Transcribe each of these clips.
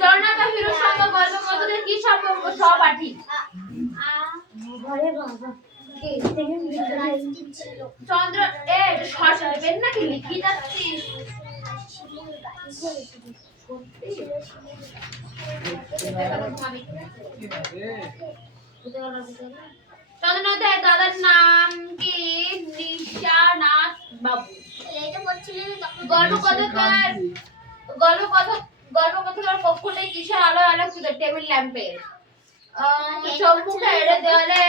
চন্দ্রনাথ হিরোর সঙ্গে গল্প কথকের কি সম্পর্ক? সহপাঠী। চন্দ্র এ সরস্বতী পেন নাকি লিখি যাচ্ছিস? চন্দ্রনাথের দাদার নাম কি? নিশানাথ বাবু। গল্পকথকের কক্ষটি কিসের আলোয় আলোকিত? টেবিল ল্যাম্পের। সম্মুখের দেওয়ালে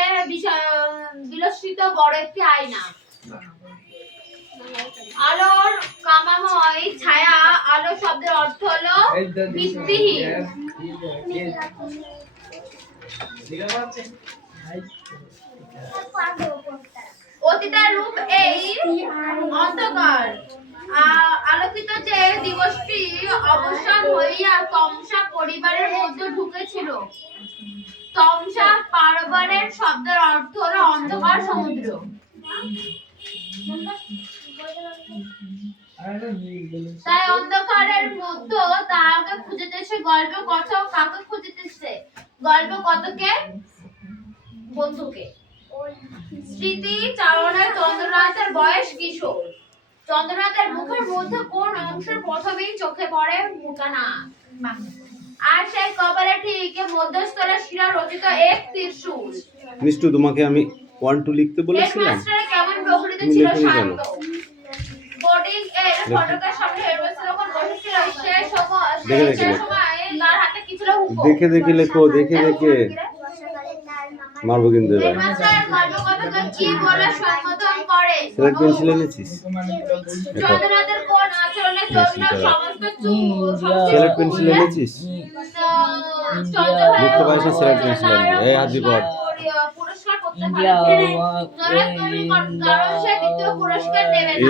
বিলসিত বড় একটি আয়না। আলোর কামাময় ছায়া। আলো শব্দের অর্থ হলো ভিত্তিহীন। অতীতের রূপ এই অন্ধকার। আলোকিত যে দিবসটি অবসান হইয়া তমসা পরিবারের মধ্যে ঢুকেছিল। তমসা পারবারের শব্দের অর্থ হলো অন্ধকার সমুদ্র। তাই অন্ধকারের মধ্যে তাহাকে খুঁজিতেছে গল্প কথক। কাকে খুঁজিতেছে? গল্প কথকে বন্ধুকে। স্মৃতি চারণে চন্দ্রনাথের বয়স কিশোর। চন্দ্রনাথের মুখের মধ্যে কোন অংশের প্রথমেই চোখে পড়ে? মুখানা। আর সেই কপালে ঠিক মধ্যস্থলে শিরা রচিত এক ত্রিশূল। মিষ্টু, তোমাকে আমি 1 2 লিখতে বলেছিলাম। হেডমাস্টার কেমন প্রকৃতি ছিল? শান্ত। বোর্ডিং এর ফটকের সামনে হেডমাস্টার যখন বসেছিল সেই সময় তার হাতে কিছু হুকো। দেখে লেখো, দেখে মারবো কিন্তু এবার। হেডমাস্টার গল্পকথা কি বলে সম্বোধন করে? সিলেট পেন্সিল এনেছিস? চন্দ্রনাথের কোন আচরণের জন্য সমস্ত সিলেট পেন্সিল এনেছিস? লিখতে পারিস না সিলেট পেন্সিল আনবি। এই হাজি বল।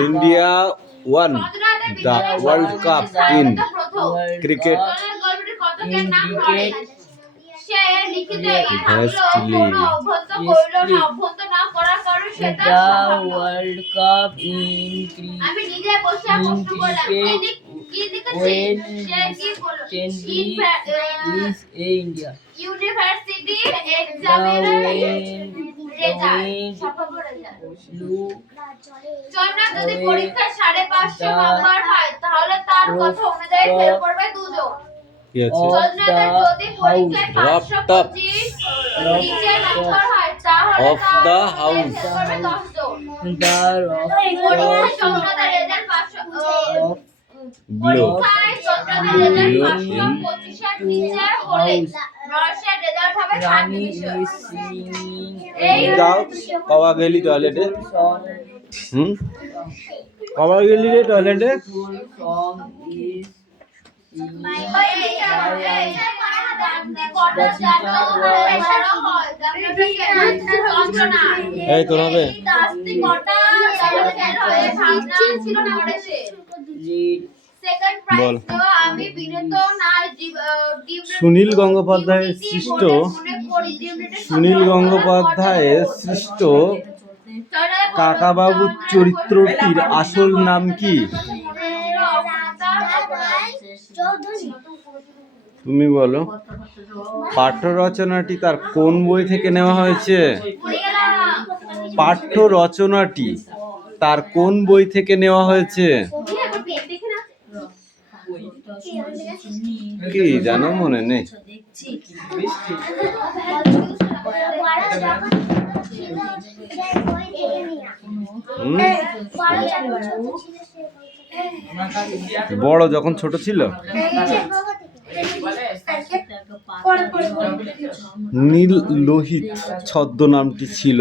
India won the World Cup in cricket. সে লিখিত ইহাগুলো কোনো অভ্যন্ত করিল না। অভ্যন্ত না করার কারণে সেটা ওয়ার্ল্ড কাপ ইন আমি নিজে বসে প্রশ্ন করলাম কি লিখেছে? সে কি বলল? India university examiner result. Chandranath যদি পরীক্ষায় 550 নাম্বার পায় তাহলে তার কথা অনুযায়ী ফেল করবে 2 জন। কি আছে? চন্দ্রনাথের যদি পরীক্ষায় 525 নিচে নাম্বার হয় তাহলে অফ দা হাউস। 10 জন। দার পরীক্ষায় চন্দ্রনাথের রেজাল্ট 500 ব্লো পরীক্ষায় চন্দ্রনাথের রেজাল্ট 525 এর নিচে হলে রসের রেজাল্ট হবে 700। এই দাও কবা গেলি টয়লেটে? কবা গেলি রে টয়লেটে? এই তোর হবে বল। সুনীল গঙ্গোপাধ্যায়ের সৃষ্ট কাকাবাবুর চরিত্রটির আসল নাম কি? তুমি বলো। পাঠ্য রচনাটি তার কোন বই থেকে নেওয়া হয়েছে? পাঠ্য রচনাটি তার কোন বই থেকে নেওয়া হয়েছে? কি জানো, মনে নেই? বড় যখন ছোট ছিল। নীল লোহিত ছদ্মনামটি ছিল।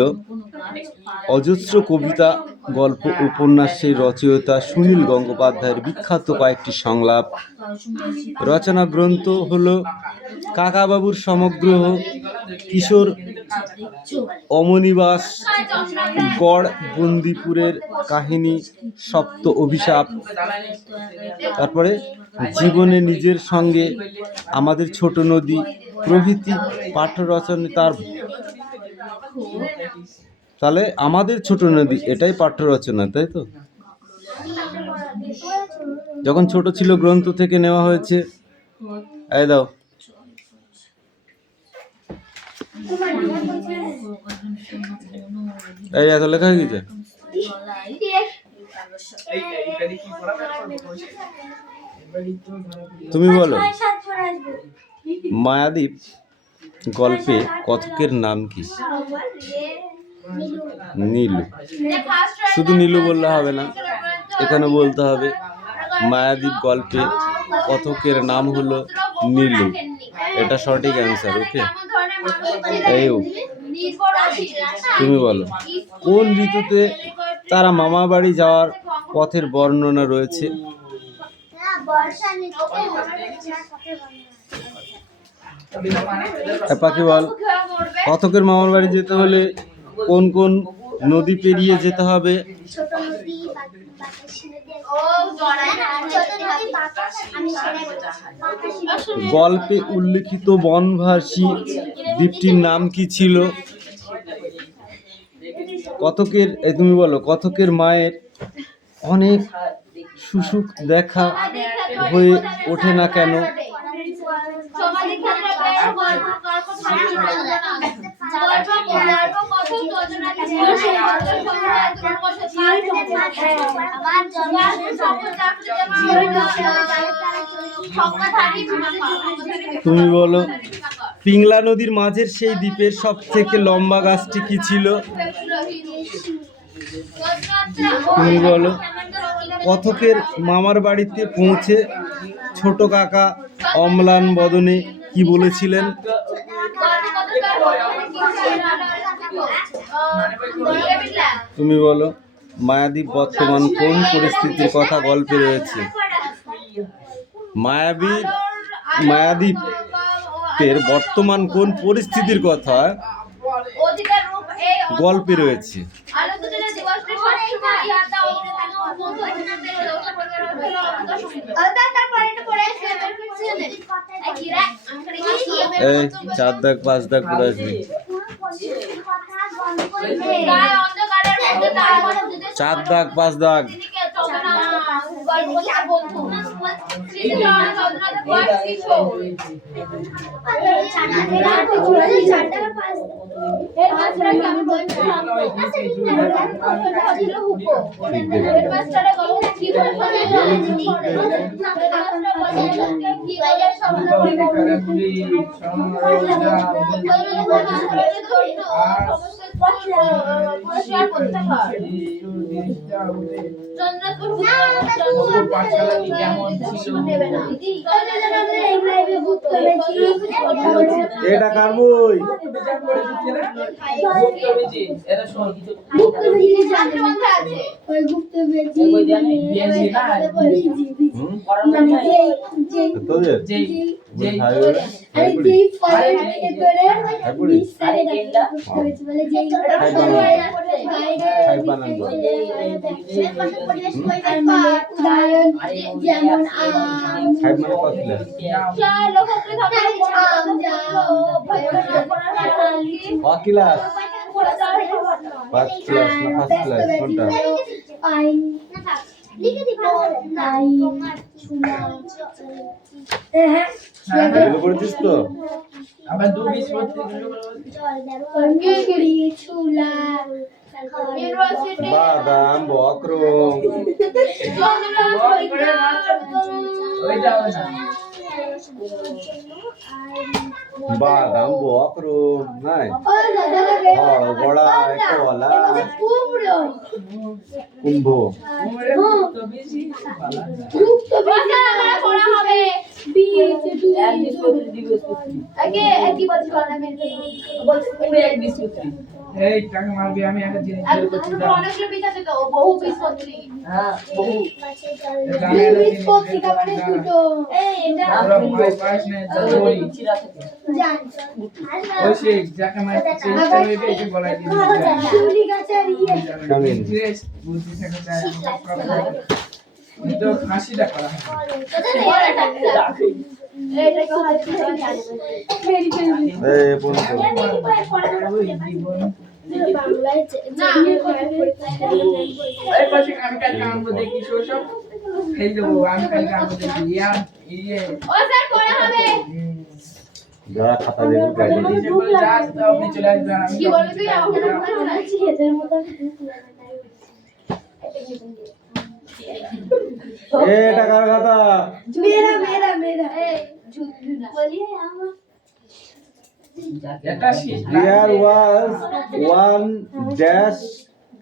অজস্র কবিতা, গল্প, উপন্যাসের রচয়িতা সুনীল গঙ্গোপাধ্যায়ের বিখ্যাত কয়েকটি সংলাপ রচনা গ্রন্থ হল কাকাবাবুর সমগ্র, কিশোর অমনিবাস, গড় বন্দিপুরের কাহিনী, সপ্ত অভিশাপ, তারপরে জীবনে নিজের সঙ্গে, আমাদের ছোট নদী প্রভৃতি পাঠ্য রচনা তার। তাহলে আমাদের ছোট নদী এটাই পাঠ্য রচনা, তাই তো? যখন ছোট ছিল গ্রন্থ থেকে নেওয়া হয়েছে। এই দাও। এই এত লেখা হয়ে গেছে। তুমি বলো মায়াদ্বীপ গল্পে কথকের নাম কি? নীলু। শুধু নীলু বললে হবে না, এখানে বলতে হবে মায়াদ্বীপ গল্পে কথকের নাম হলো নীলু। এটা সঠিক অ্যান্সার। ওকে, এই তুমি বলো কোন ঋতুতে তারা মামা বাড়ি যাওয়ার পথের বর্ণনা রয়েছে? পাখি বল কথকের মামার বাড়ি যেতে হলে কোন কোন নদী পেরিয়ে যেতে হবে? গল্পে উল্লেখিত বনভাসী দ্বীপটির নাম কি ছিল? কথকের তুমি বলো কথকের মায়ের অনেক সুসুখ দেখা হয়ে ওঠে না কেন? তুমি বলো পিংলা নদীর মাঝের সেই দ্বীপের সব থেকে লম্বা গাছটি কি ছিল? তুমি বলো কথকের মামার বাড়িতে পৌঁছে ছোট কাকা অম্লান বদনে কি বলেছিলেন? তুমি বলো মায়াদ্বীপ বর্তমান কোন পরিস্থিতির কথা গল্পে রয়েছে? মায়াদ্বীপের বর্তমান কোন পরিস্থিতির কথা গল্পে রয়েছে? এই 4 দাগ 5 দাগ করে আসবে। 4 দাগ 5 দাগ। এটা কার বই? করেছিস তো আবার বাদাম বক্রম বাদাম বক্রম নাই বড়া কলা কুম্ভ এই টাকা মারবি আমি একটা জিনিস অনেকগুলো পিস আছে তো বহু পিস পত্রিকা। হ্যাঁ বহু পিস পত্রিকা মানে দুটো এই এটা আমরা মাই পাস না জরুরি জান ওই সে যাকে মাই চেষ্টা করবে এই বলাই দিই চুরি গাছের ইয়ে জিনিস বুদ্ধি থেকে চাই তো ফাঁসিটা করা হয় এটা কি হচ্ছে মেরি ফেলি এই বন্ধু বাংলায় না এই পাশে আমি কাজ কাম দেখি সব এই যে আমি কালকে আমি দেখি ইয়ে ও স্যার পড়া হবে যারা খাতা দেখুক গাইডে দিই যে বলে যাস তো আপনি চলে আসবেন আমি কি বলবি তুই আমাকে না বলছিস এদের মতো এটা কার খাতা মেরা এই বলিए আমার এটা শেষ There was one dash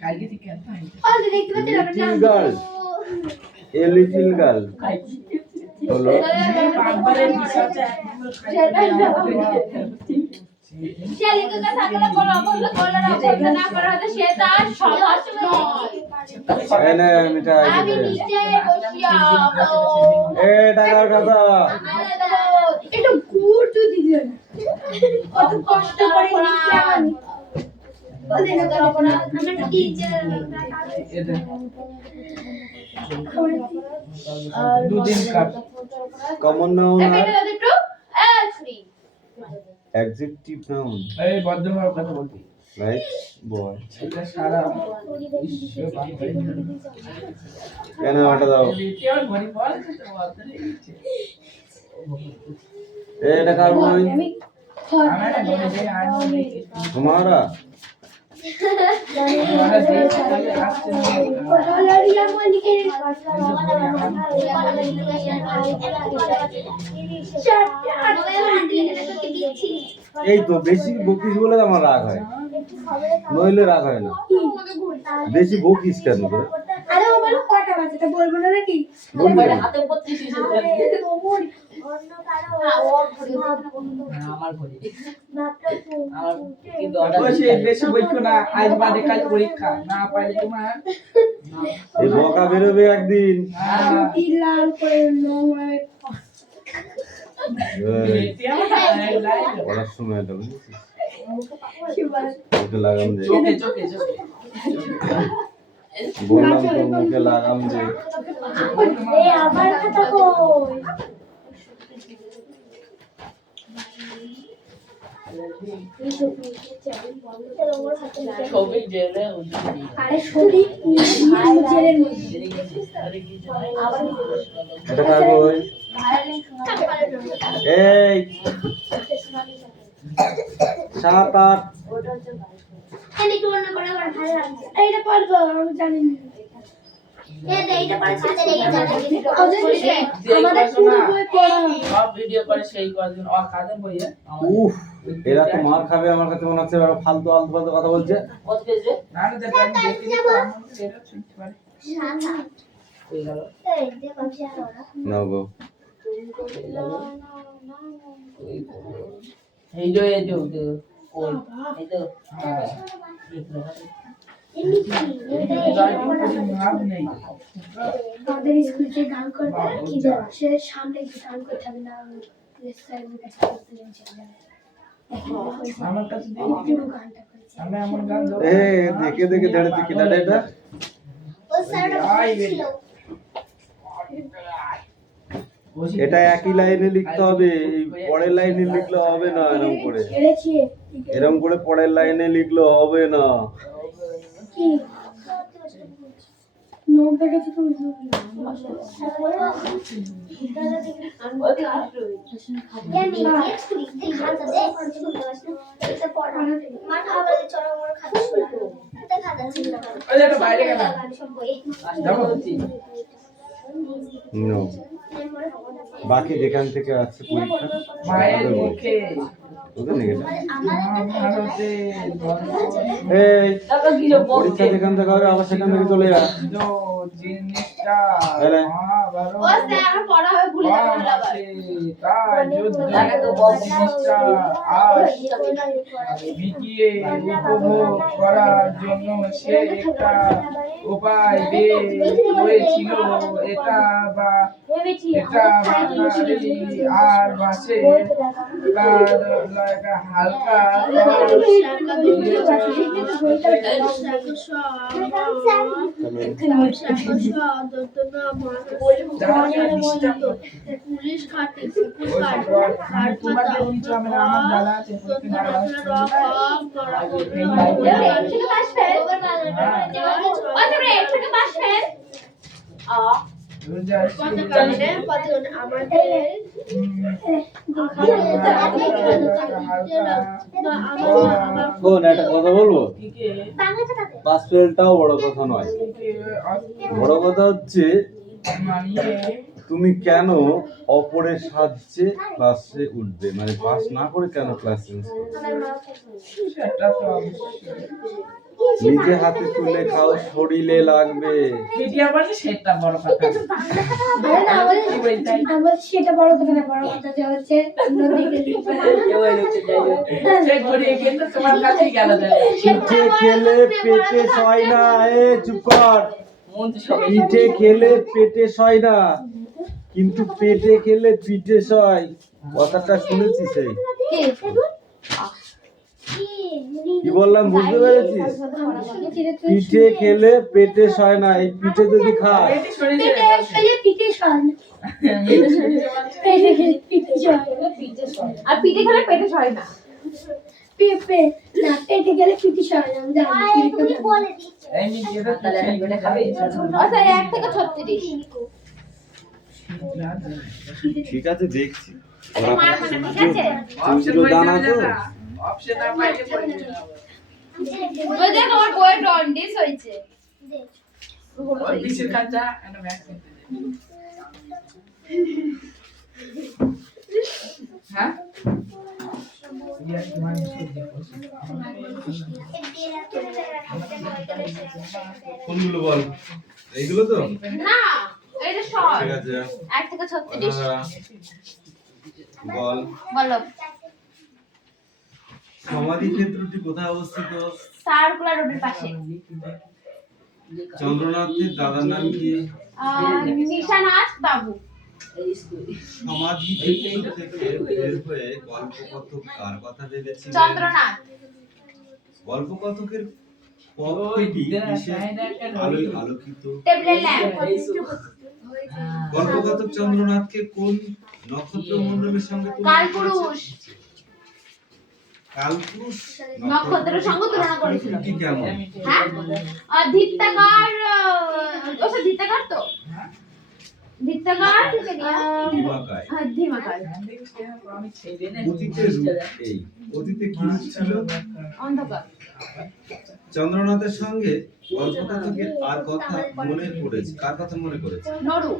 কালকে থেকে আসবে ও দেখতে পাচ্ছি না little girl, a little girl. হলো পাঁচবারের রিসার্চে সে লিখে থাকলে বলো বললে না করা হতো সে তার সবার এনে মিটা আমি নিচে বসিয়াবো এটা কার খাতা এটা গুড় তো দিলে কত কষ্ট করে লিখলাম বলে না করব না আমরা টিচার এদের দুদিন কাট কমন নাউন আর এটা একটু ফ্রি অ্যাডজেক্টিভ নাউন এই বদ্ধভাবে কথা বলবি রাইট বয় এটা সারা বিশ্ব বাঙালি কেন আটা দাও কেউ ঘড়ি বল তো বলতে এটা কার বই আমার ঘরে যে আজ তোমারা আমরা দেশ থেকে আসছে কলরিয়া মলিকে এই তো বেশি বকিস বলে আমার রাগ হয় নইলে রাগ হয় না বেশি বকিস কেন করে আরে ও বলে কটা বাজে তো বলবো না নাকি বলবি না। হাতে পড়ছিস আমার ঘরে আমার কিন্তু বসে বেশি বইছো না আজ বাদে কাল পরীক্ষা না পাইলে তোমার এই বকা বেরোবে একদিন লাল করে নোংরা পড়ার সময় এটা বুঝেছিস ওকে লাগাম দে চোখে চোখে চোখে বললাম তো মুখে লাগাম দে এই আবার খাতা কই ছবি জেলে আরে ছবি জেলের মধ্যে এটা কার বই এই 7 8 এইটা পড়বো আমি জানি না এইটা পড়ছি আমাদের পুরো বই পড়া সব ভিডিও করে সেই কদিন ও কাদের বইয়ে উফ এরা তো মার খাবে আমার কাছে মনে হচ্ছে এরা ফালতু ফালতু কথা বলছে কত পেজ রে না না দেখো আমি দেখি তো আমার সেটা ঠিক পারে হয়ে গেল নাও গো এই যে কোন এই তো লাভ নেই আমাদের স্কুল থেকে গান করতে কি জানো সে সামনে গিয়ে গান করতে হবে না স্যারের কাছে করতে যাবে আমার কাছে পুরো গানটা করেছে আমি এমন গান দেবো এ দেখে দেখে ধরেছে কি দাঁড়া এটা ও স্যারটা ছিল এটা একই লাইনে লিখতে হবে এই পরের লাইনে লিখলে হবে না এরকম করে এড়েছি এরকম করে পরের লাইনে লিখলে হবে না কি নোটটা কাছে তো ওই দেখো বাইরে গেল দেখো No. বাকি যেখান থেকে আছে পরীক্ষা মায়ের মুখে ওদের নেই এটা ভারতে এই পরীক্ষা যেখান থেকে হবে আবার সেখান থেকে চলে যা জিনিসটা এলে। মহাভারত ও স্যার আমার পড়া হবে ভুলে যাবো আবার তার যুদ্ধ জিনিসটা আজ বিকিয়ে উপভোগ করার জন্য সে একটা উপায় বের করেছিল এটা বা আর বাসে তার হালকা পুলিশ খাটে কোন একটা কথা বলবো, পাস ফেলটাও বড় কথা নয়, বড় কথা হচ্ছে তুমি কেন অপরের সাহায্যে ক্লাসে উঠবে, মানে পাস না করে কেন ক্লাস চেঞ্জ নিজে হাতে তুলে খাও, শরীরে লাগবে। সেটা বড় কথা সেটা বড় কথা না, বড় কথা যে হচ্ছে তোমার কাছেই গেল পিঠে খেলে পেটে সয় না, চুপ কর। পিঠে খেলে পেটে সয় না, কিন্তু পেটে খেলে পিঠে সয়, কথাটা শুনেছিস? সেই কি বললাম বুঝতে পেরেছিস? পিঠে খেলে পেটে সয় না, এই পিঠে যদি খাস আর পিঠে খেলে পেটে সয় না। পেঁপে না, পেটে গেলে পিঠে সয় না, আমি জানি। আচ্ছা 1 থেকে 36। ঠিক আছে, দেখছি। এটা মার মানে ঠিক আছে। চুল দানা তো অপশন না পাইলে পড়ে যাবে। ওই দেখ আমার বইয়ের জন্ডিস হয়েছে। ওই পিসের কাঁচা একটা ভ্যাকসিন দে। হ্যাঁ ইয়া তোমার মিষ্টি দেখো। কোনগুলো বল? এইগুলো তো না এটা শর্ট। ঠিক আছে, 1 থেকে 36। বল। বলো সমাধি ক্ষেত্রটি কোথায় অবস্থিত? সার্কুলার রোডের পাশে। চন্দ্রনাথের দাদার নাম কি? নিশানাথ বাবু। সমাধি ক্ষেত্র থেকে বের হয়ে গল্পকথক কার কথা ভেবেছিলেন? চন্দ্রনাথ। গল্পকথকের পথটি কিসের আলোয় আলোকিত? টেবিলের ল্যাম্প। গল্পকথক চন্দ্রনাথকে কোন নক্ষত্রমণ্ডলের সঙ্গে তুলনা কালপুরুষ। করেছে? কালপুরুষ নক্ষত্রের সঙ্গে তুলনা করেছিল। কি কেমন? হ্যাঁ ধিত্তাকার, ওসব ধিত্তাকার তো ধিত্তাকার দিবাকায়। হ্যাঁ ধিমাকার। অতীতে রূপ এই অতীতে কি রূপ ছিল? অন্ধকার। চন্দ্রনাথের সঙ্গে গল্পকথকের আর কথা মনে পড়েছে, কার কথা মনে করেছে? নরু।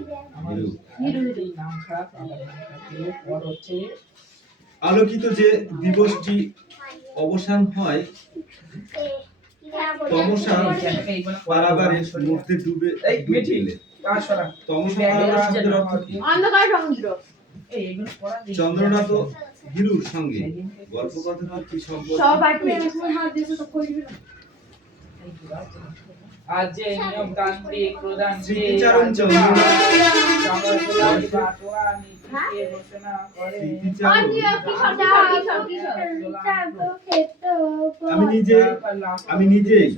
হিরু। হিরু হিরু। নাম খারাপ পর হচ্ছে আলোকিত যে দিবসটি অবসান হয় তমসা পারাবারের মধ্যে ডুবে গেলে। তমসা পারাবার শব্দের অর্থ কি? অন্ধকার সমুদ্র। এইগুলো পড়া চন্দ্রনাথ ও হিরুর সঙ্গে গল্পকথকের কি সম্পর্ক? সহপাঠী। আজ যে নিয়ম তান্ত্রিক প্রধান স্মৃতিচারণ চন্দ্রনাথ আমি নিজেই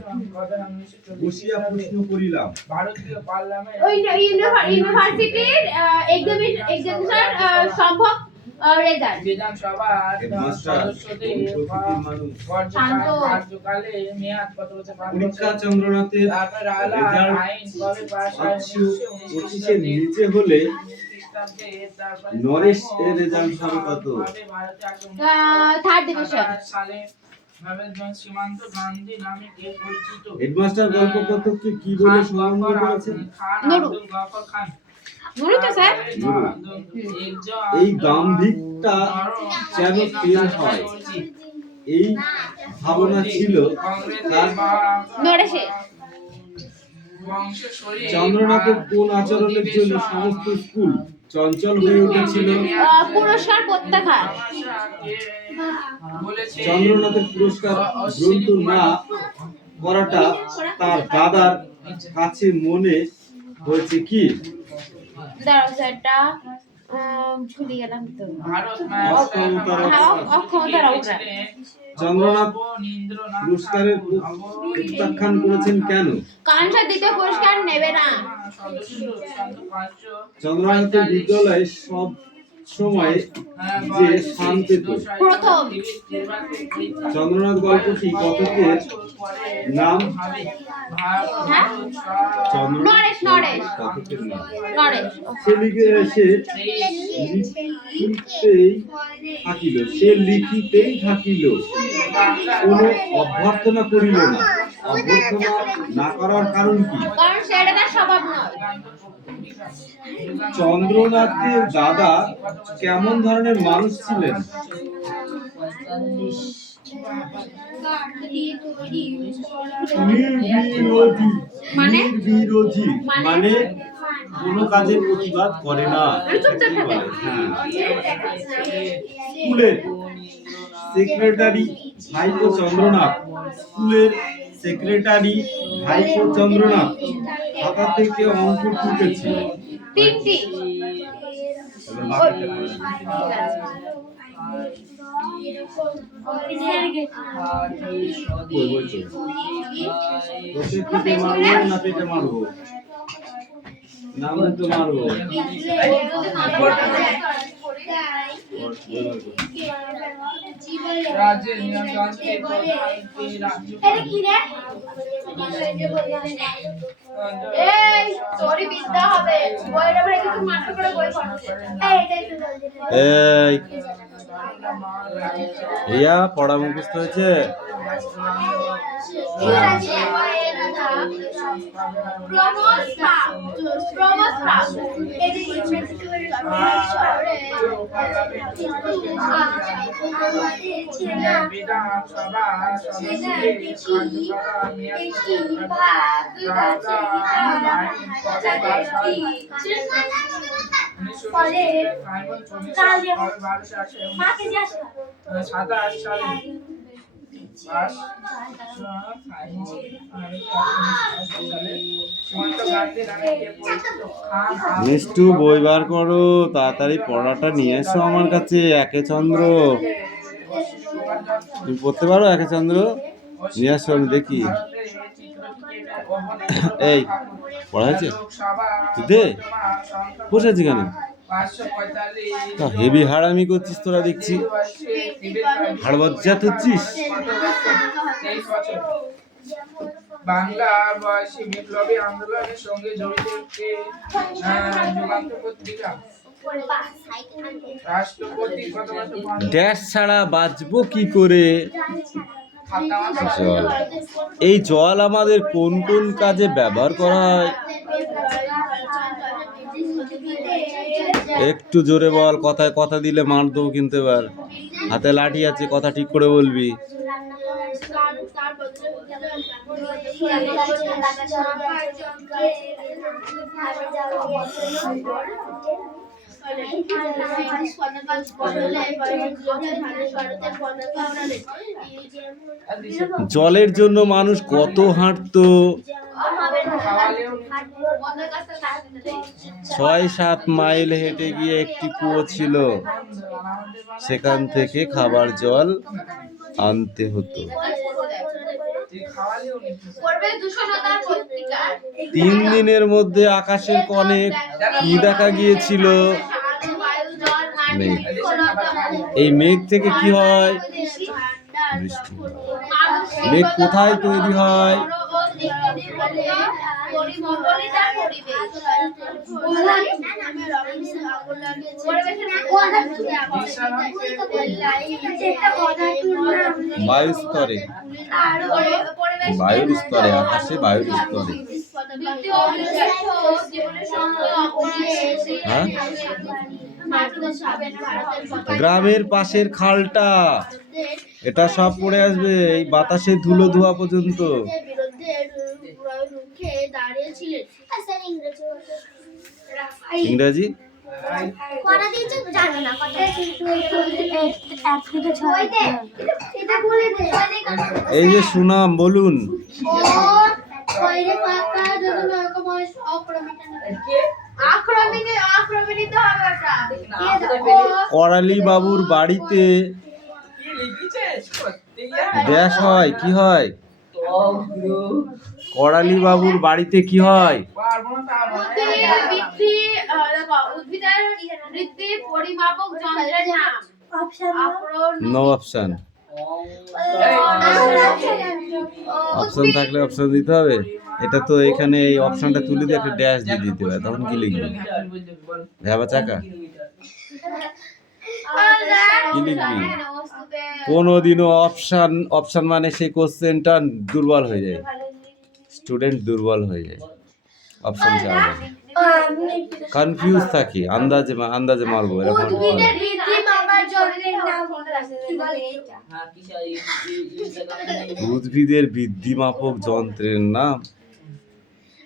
বসিয়া প্রশ্ন করিলাম। ভারতীয় পার্লামেন্ট ওই ইউনিভার্সিটির এক্সামিনেশন সম্ভব রেজাল্ট। বিধানসভার হেডমাস্টার সদস্যদের প্রকৃতির মানুষ। শান্ত। কার্যকালে মেয়াদ কত বছর? 5 পরীক্ষা বছর। চন্দ্রনাথের তারপর আলা রেজাল্ট আইন কবে পাস হয়? 25-এর নিচে হলে নরেশ এর রেজাল্ট হবে কত? Third division. সালে সীমান্ত গান্ধী নামে কে পরিচিত? হেডমাস্টার গল্পকথককে কি বলে সম্বোধন করেছেন? নুরু। গফর খান। নুরু তো স্যার। এই গাম্ভীরটা যেন ফেল হয়, এই ভাবনা ছিল তার। নরেশে। চন্দ্রনাথের কোন আচরণের জন্য সমস্ত স্কুল চঞ্চল হয়ে উঠেছিল? পুরস্কার প্রত্যাখ্যান। চন্দ্রনাথের পুরস্কার গ্রহণ না করাটা তার দাদার কাছে মনে হয়েছে কি? দাঁড়াও স্যারটা ভুলে গেলাম তো। অক্ষমতার অবসান। চন্দ্রনাথ পুরস্কারের প্রত্যাখ্যান করেছেন কেন? কারণ স্যার দ্বিতীয় পুরস্কার নেবে না। চন্দ্রনাথের বিদ্যালয়ে সব সময়ে যে শান পেত। প্রথম। চন্দ্রনাথ গল্পটি কতকের নাম? হ্যাঁ? নরেশ, নরেশ। কতকের নাম? নরেশ। সে লিখিতেই থাকিল, কোন অভ্যর্থনা করিল না। অভ্যর্থনা না করার কারণ কি? কারণ সেটা তার স্বভাব নয়। চন্দ্রনাথের দাদা কেমন ধরনের মানুষ ছিলেন? নির্বিরোধী। মানে? নির্বিরোধী মানে কোনো কাজের প্রতিবাদ করে না। চুপচাপ থাকে। হ্যাঁ। স্কুলের সেক্রেটারি ভাইপো চন্দ্রনাথ, স্কুলের সেক্রেটারি ভাইপো চন্দ্রনাথ খাতা থেকে অঙ্ক টুকেছে। 3টি। না পেটে মারবো না, তো মারবো। রাজ্যের নিয়ন্ত্রণকে প্রধানকে রাজ্য এই তোরই বিদ্যা হবে। বইয়ের উপরে কিছু মাথা করে বই পড়ছে। এই রিয়া পড়া মুখস্থ হয়েছে? বিধানসভা মিষ্টু বই বার করো, তাড়াতাড়ি পড়াটা নিয়ে এসো আমার কাছে। একে চন্দ্র তুমি পড়তে পারো? একে চন্দ্র নিয়ে আসো, আমি দেখি। এই পড়া হয়েছে? দে বসে আছি কেন? হেভি হাড়ামি করছিস তোরা, দেখছি হাড় বজ্জাত হচ্ছিস। বাংলা বয়সী বিপ্লবী আন্দোলনের সঙ্গে জড়িত একটি যুগান্তর পত্রিকা। রাষ্ট্রপতি ড্যাশ ছাড়া বাঁচবো কি করে? জল। এই জল আমাদের কোন কোন কাজে ব্যবহার করা হয়? একটু জোরে বল, কথায় কথা দিলে মার দেবো কিন্তু এবার। হাতে লাঠি আছে, কথা ঠিক করে বলবি। জলের জন্য মানুষ কত হাঁটতো? 6-7 মাইল হেঁটে গিয়ে একটি কুয়ো ছিল, সেখান থেকে খাবার জল আনতে হতো। 3 দিনের মধ্যে আকাশের কোণে কি দেখা গিয়েছিল? মেঘ। এই মেঘ থেকে কি হয়? বৃষ্টি। মেঘ কোথায় তৈরি হয়? বায়ুর স্তরে। বায়ুর স্তরে, আকাশে বায়ুর স্তরে। হ্যাঁ? গ্রামের পাশের খালটা, এটা সব পড়ে আসবে এই বাতাসে ধুলো ধোয়া পর্যন্ত। ইংরেজি এই যে সুনাম বলুন। করালি বাবুর বাড়িতে ড্যাশ হয়, কি হয়? করালি বাবুর বাড়িতে কি হয়? পারবো না তা বলে। উদ্ভিদের বৃদ্ধি পরিমাপক যন্ত্রের নাম। Option no option. অপশন থাকলে অপশন দিতে হবে। এটা তো এখানে এই অপশনটা তুলে দিয়ে একটা ড্যাশ দিয়ে দিতে হবে, তখন কি লিখবি? ভেবা চাকা কি লিখবি? কোনোদিনও অপশন মানে সেই কোশ্চেনটা দুর্বল হয়ে যায়, স্টুডেন্ট দুর্বল হয়ে যায় অপশন ছাড়া, কনফিউজ থাকি, আন্দাজে মারবো এরকম। উদ্ভিদের বৃদ্ধি মাপার যন্ত্রের নাম কি বলে? উদ্ভিদের বৃদ্ধি মাপক যন্ত্রের নাম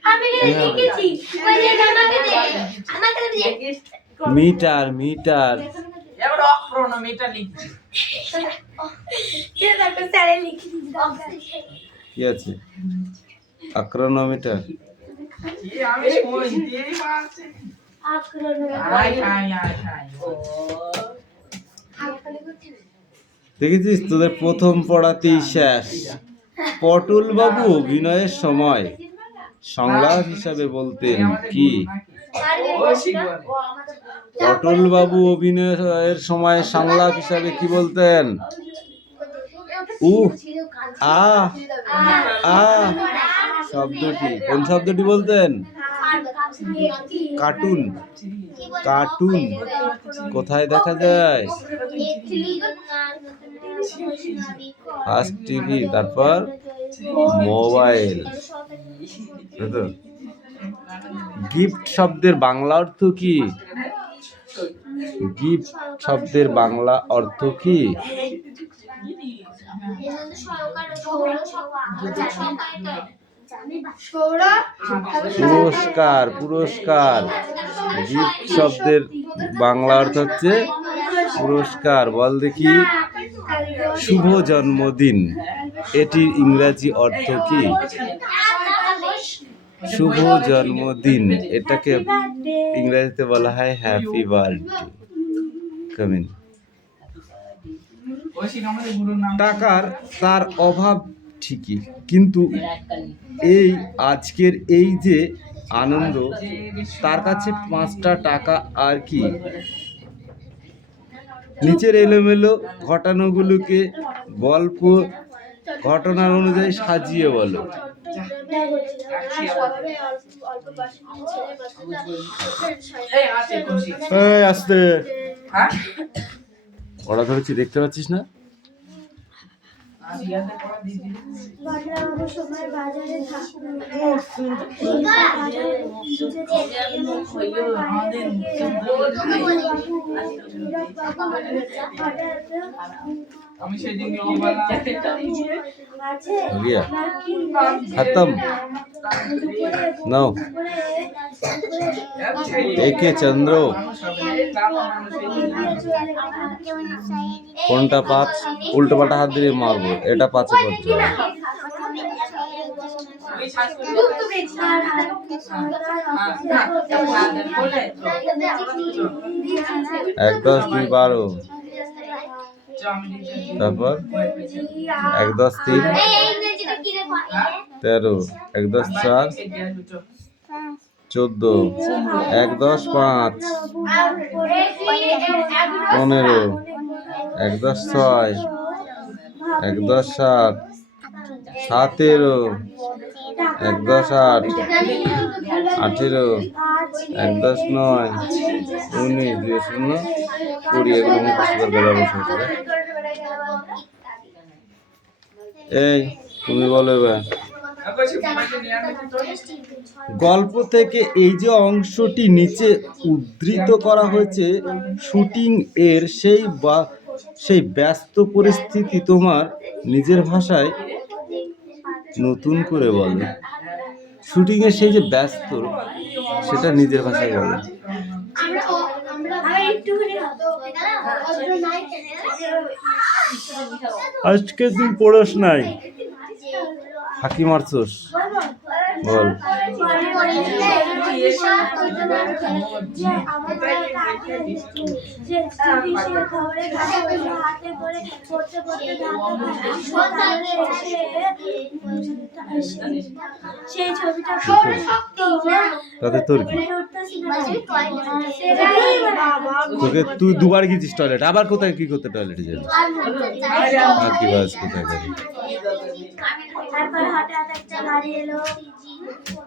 আমি লিখেছি, ওই যে আমাকে দে মিটার। এবার ক্রোনোমিটার লিখছি। কে দেখো স্যারে লিখে দিয়েছে। কি আছে? আক্রোনোমিটার। কি আমি শুনতেই পাচ্ছি। আয় ও দেখেছিস, তোদের প্রথম পড়াতেই শেষ। পটল বাবু অভিনয়ের সময় সংলাপ হিসাবে বলতেন কি? ও শিখবে। পটল বাবু অভিনয়ের সময় সংলাপ হিসাবে কি বলতেন? আ আ শব্দটি, কোন শব্দটি বলতেন? কার্টুন। কোথায় দেখা যায়? ফার্স্ট টিভি, তারপর মোবাইল। গিফট শব্দের বাংলা অর্থ কি? গিফট শব্দের বাংলা অর্থ কি? পুরস্কার। গিফট শব্দের বাংলা অর্থ হচ্ছে পুরস্কার। বল দেখি, শুভ জন্মদিন এটির ইংরেজি অর্থ কি? শুভ জন্মদিন, এটাকে ইংরেজিতে বলা হয় হ্যাপি বার্থডে। কামিন। ও শিখ আমাদের গুরুর নাম। টাকার তার অভাব ঠিকই, কিন্তু এই আজকের এই যে আনন্দ, তার কাছে 5টা টাকা আর কি? নিচের এলোমেলো ঘটনাগুলোকে গল্প ঘটনার অনুযায়ী সাজিয়ে বলো। এই আছে খুশি। এই আস্তে, হ্যাঁ পড়া ধরেছি, দেখতে পাচ্ছিস না? আমি ইয়াতে পড়া দিদি। সময় বাজারে আমি সেদিন গিয়েছিলাম। हो गया खत्म नो एक चंद्रो কোনটা 5 উল্টো পাল্টা হাত দিয়ে মারবো, এটা 5 এ পড়ছে। এক 10 2 12 তারপর 1 10 3 13 1 10 4 14 1 10 5 15 1 10 6 1 10 7 17 1 10 8 18 1 10 9 19 2 0 20 এগুলো মুখস্থ করে ব্যবস্থা করে। এই তুমি বলো এবার। গল্প থেকে এই যে অংশটি নিচে উদ্ধৃত করা হয়েছে, শুটিং এর সেই ব্যস্ত পরিস্থিতি তোমার নিজের ভাষায় নতুন করে বলো। শুটিং এর সেই যে ব্যস্ত, সেটা নিজের ভাষায় বলো। আজকে তুই পড়স নাই, ফাঁকি মারছস, বল। যে আমার যে টিভির খবরে হাতে করে পড়তে সেই ছবিটা তাতে তোর কি তোকে তুই দুবার গেছিস টয়লেট, আবার কোথায় কি করতে টয়লেটে যাবি? আর কি বাস কোথায় যাবি? তারপর হঠাৎ একটা গাড়ি এলো